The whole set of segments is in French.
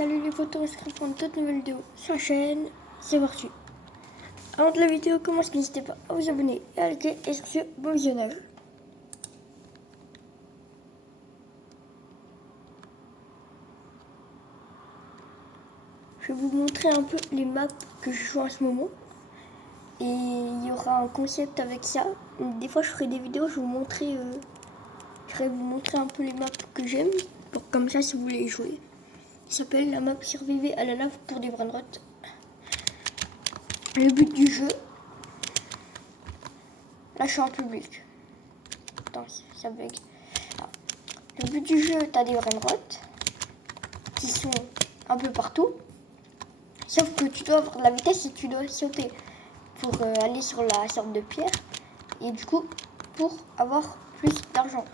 Salut les photos, on se retrouve pour une toute nouvelle vidéo sur la chaîne, c'est parti. Avant que la vidéo commence, n'hésitez pas à vous abonner et à liker, et sur ce, bon visionnage. Je vais vous montrer un peu les maps que je joue en ce moment. Et il y aura un concept avec ça. Des fois je ferai des vidéos, je vais vous montrer un peu les maps que j'aime. Pour comme ça si vous voulez y jouer. Il s'appelle la map Survivez à la lave pour des brainrots. Le but du jeu. Là je suis en public. Attends, ça bug. Alors, le but du jeu, t'as des brainrots qui sont un peu partout. Sauf que tu dois avoir de la vitesse et tu dois sauter pour aller sur la sorte de pierre. Et du coup, pour avoir plus d'argent.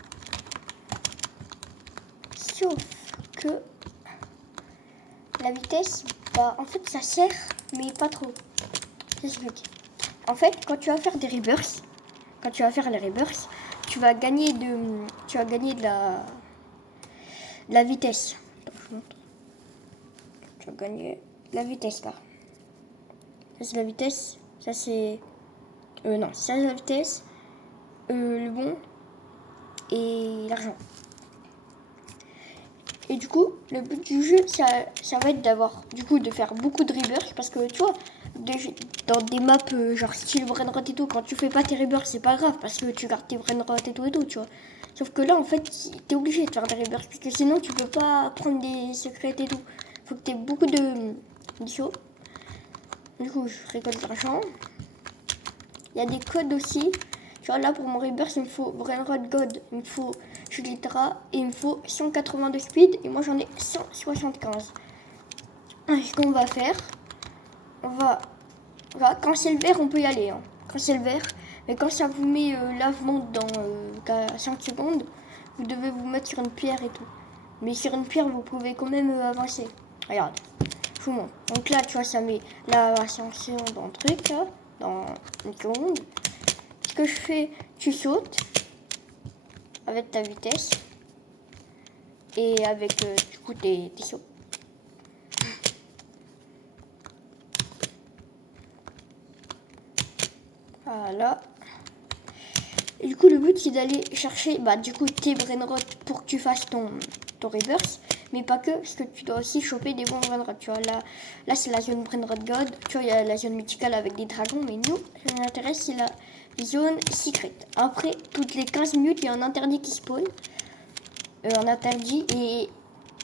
Sauf que la vitesse, bah en fait ça sert, mais pas trop. J'explique. En fait, quand tu vas faire des rebirths, tu vas gagner de la vitesse. Attends, je montre. Tu vas gagner de la vitesse là. Ça c'est la vitesse. Ça c'est non, ça c'est la vitesse, le bon et l'argent. Et du coup, le but du jeu, ça va être de faire beaucoup de rebirths parce que tu vois, dans des maps genre style brainrot et tout, quand tu fais pas tes rebirths, c'est pas grave parce que tu gardes tes brainrot et tout, tu vois. Sauf que là, en fait, t'es obligé de faire des rebirths parce que sinon, tu peux pas prendre des secrets et tout. Faut que t'aies beaucoup de show. Du coup, je récolte l'argent. Il y a des codes aussi. Tu vois, là, pour mon rebirth, il me faut brainrot god, il me faut Julitra et il me faut 182 speed. Et moi, j'en ai 175. Ce qu'on va faire, quand c'est le vert, on peut y aller. Hein. Quand c'est le vert, mais quand ça vous met lave-monte dans 5 secondes, vous devez vous mettre sur une pierre et tout. Mais sur une pierre, vous pouvez quand même avancer. Regarde, je vous montre. Donc là, tu vois, ça met l'ascension dans le truc, là, dans une seconde. Ce que je fais, tu sautes avec ta vitesse et avec du coup tes sauts. Voilà. Et du coup, le but, c'est d'aller chercher du coup, tes brainrots pour que tu fasses ton rebirth. Mais pas que, parce que tu dois aussi choper des bons brainrots. Tu vois, là c'est la zone brainrot god. Tu vois, il y a la zone mythicale avec des dragons. Mais nous, ce qui nous intéresse, c'est la zone secret. Après, toutes les 15 minutes, il y a un interdit qui spawn. Un interdit. Et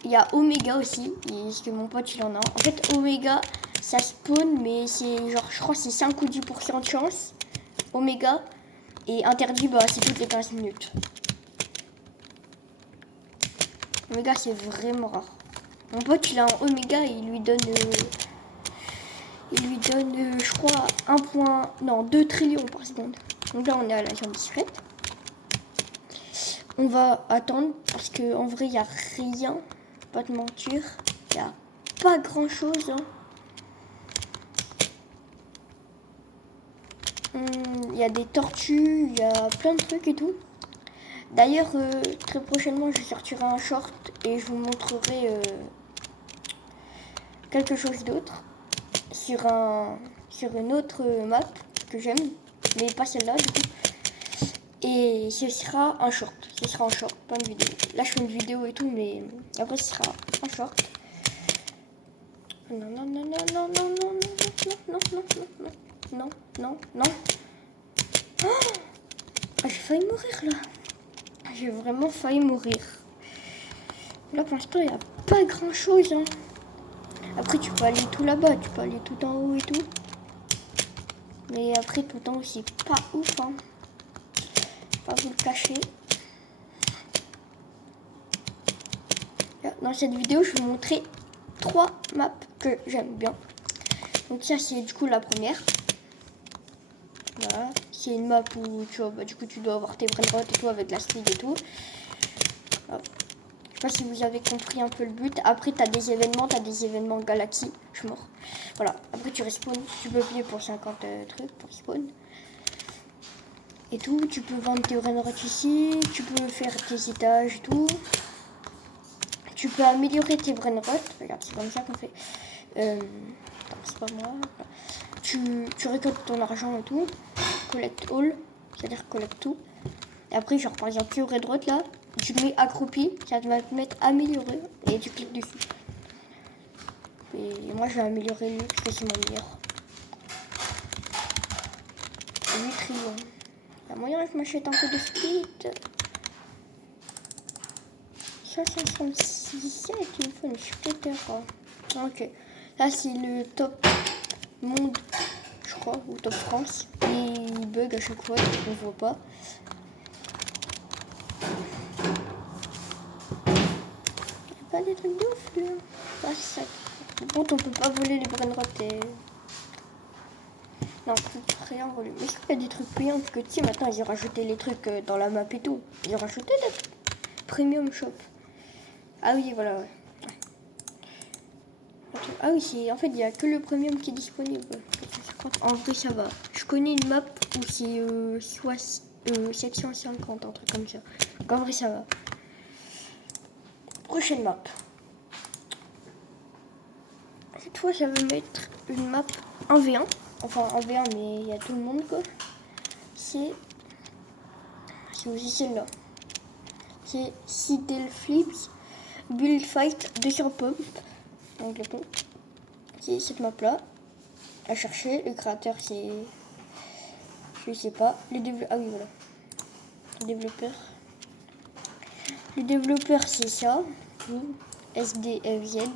il y a Omega aussi. Parce que mon pote, il en a. En fait, Omega, ça spawn, mais c'est genre, je crois, c'est 5 ou 10% de chance. Omega. Et interdit, c'est toutes les 15 minutes. Omega, c'est vraiment rare. Mon pote, il a un Omega et il lui donne, je crois, 2 trillions par seconde. Donc là, on est à la zone discrète. On va attendre parce qu'en vrai, il n'y a rien. Pas de mentir. Il n'y a pas grand chose. Hein. Il y a des tortues, il y a plein de trucs et tout. D'ailleurs, très prochainement, je sortirai un short et je vous montrerai quelque chose d'autre sur une autre map que j'aime, mais pas celle-là du coup. Et ce sera un short. Pas une vidéo. Là, je fais une vidéo et tout, mais après, ce sera un short. Non. J'ai failli mourir là. J'ai vraiment failli mourir. Là, pour l'instant, il n'y a pas grand chose. Hein. Après, tu peux aller tout là-bas. Tu peux aller tout en haut et tout. Mais après, tout en haut, c'est pas ouf. Hein. Pas vous le cacher. Dans cette vidéo, je vais vous montrer 3 maps que j'aime bien. Donc ça, c'est du coup la première. Voilà. C'est une map où tu vois, du coup, tu dois avoir tes brainrots et tout avec la speed et tout. Hop. Je sais pas si vous avez compris un peu le but. Après, t'as des événements galaxies. Je suis mort. Voilà. Après, tu respawns. Tu peux payer pour 50 trucs pour spawn. Et tout. Tu peux vendre tes brainrots ici. Tu peux faire tes étages et tout. tu peux améliorer tes brainrots. Regarde, c'est comme ça qu'on fait. Attends, c'est pas moi. Tu récoltes ton argent et tout. Collect all, c'est-à-dire collecte tout. Et après, genre par exemple, le brainrot là, tu mets accroupi, ça va te mettre amélioré et tu cliques dessus. Et moi, je vais améliorer lui parce que c'est mon meilleur. 8 trillions. Il y a moyen que je m'achète un peu de speed. 577, il me faut une splitter. Ok. Là, c'est le top monde, je crois, ou top France. Et il bug à chaque fois, donc on ne voit pas. Il n'y a pas des trucs de ouf, là. Ah, ça. Bon, on peut pas voler les brainrots et... Non, rien volé. Mais est-ce qu'il y a des trucs payants? Parce que tu sais, maintenant, ils ont rajouté les trucs dans la map et tout. Ils ont rajouté des premium shop. Ah oui, voilà, ouais. Ah oui, en fait, il n'y a que le premium qui est disponible. En vrai, ça va. Je connais une map où c'est 750, un truc comme ça. Donc en vrai, ça va. Prochaine map. Cette fois, ça va mettre une map 1v1. Enfin, 1v1, mais il y a tout le monde, quoi. C'est aussi celle-là. C'est Citadel Flips, Build Fight 200 Pump. Donc les pompes. C'est cette map là. À chercher. Le créateur c'est. Je sais pas. Les développeurs. Ah oui voilà. Le développeur c'est ça. SDFZ.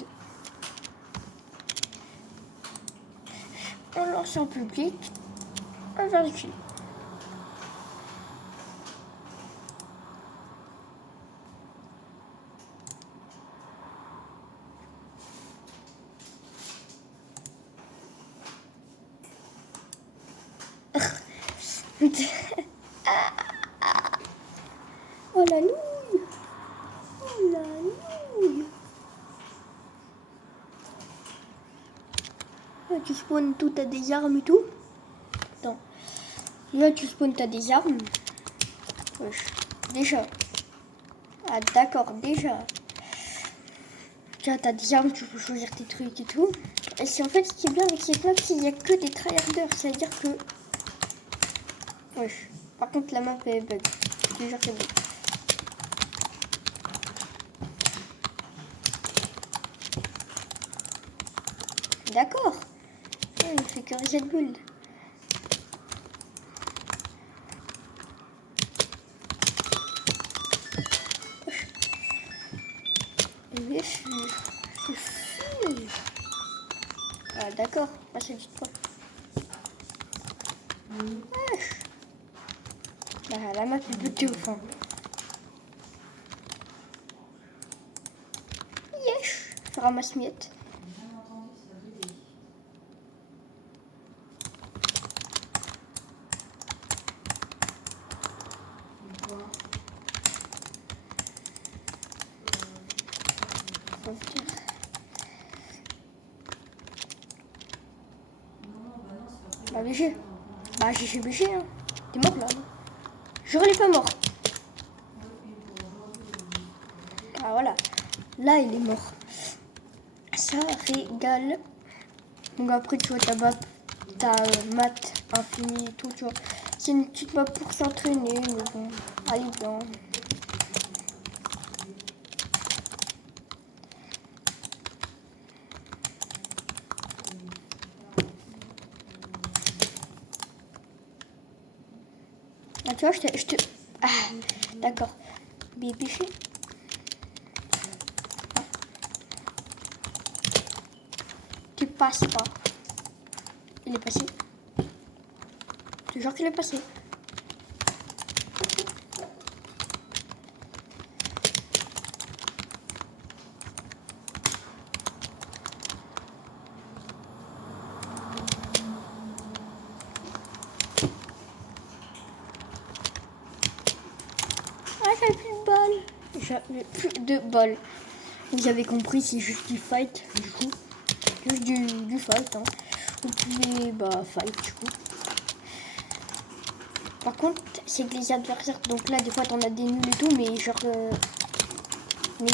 On lance en public. On vérifie. Oh la nouille! Oh la nouille! Là tu spawns tout, t'as des armes et tout. Attends. Là tu spawns, t'as des armes. Wesh. Déjà. Ah d'accord, déjà. T'as des armes, tu peux choisir tes trucs et tout. Et c'est en fait ce qui est bien avec cette map, c'est qu'il n'y a que des tryharders. C'est-à-dire que... Wesh. Par contre la map est bug. Je te jure qu'elle bug. D'accord. Il fait que reset build. C'est fou. Ah d'accord, c'est vite toi. Wesh. Bah, la map est bugée au fond. Yesh. Je ramasse miette. Bah BG. Bah j'ai BG hein. T'es mort là. Je l'ai pas mort. Ah voilà. Là il est mort. Ça régale. Donc après tu vois t'as maths infini et tout tu vois. C'est une petite map pour s'entraîner mais bon. Allez bien. Ah, tu vois, je te... Ah, d'accord. Bébé. Ah. Tu passes pas. Il est passé. Toujours qu'il est passé. Ah, j'avais plus de balles. J'avais plus de balles. Vous avez compris, c'est juste du fight, du coup. Juste du fight, hein. Vous pouvez, fight, du coup. Par contre, c'est que les adversaires, donc là, des fois, t'en as des nuls et tout, mais genre... mais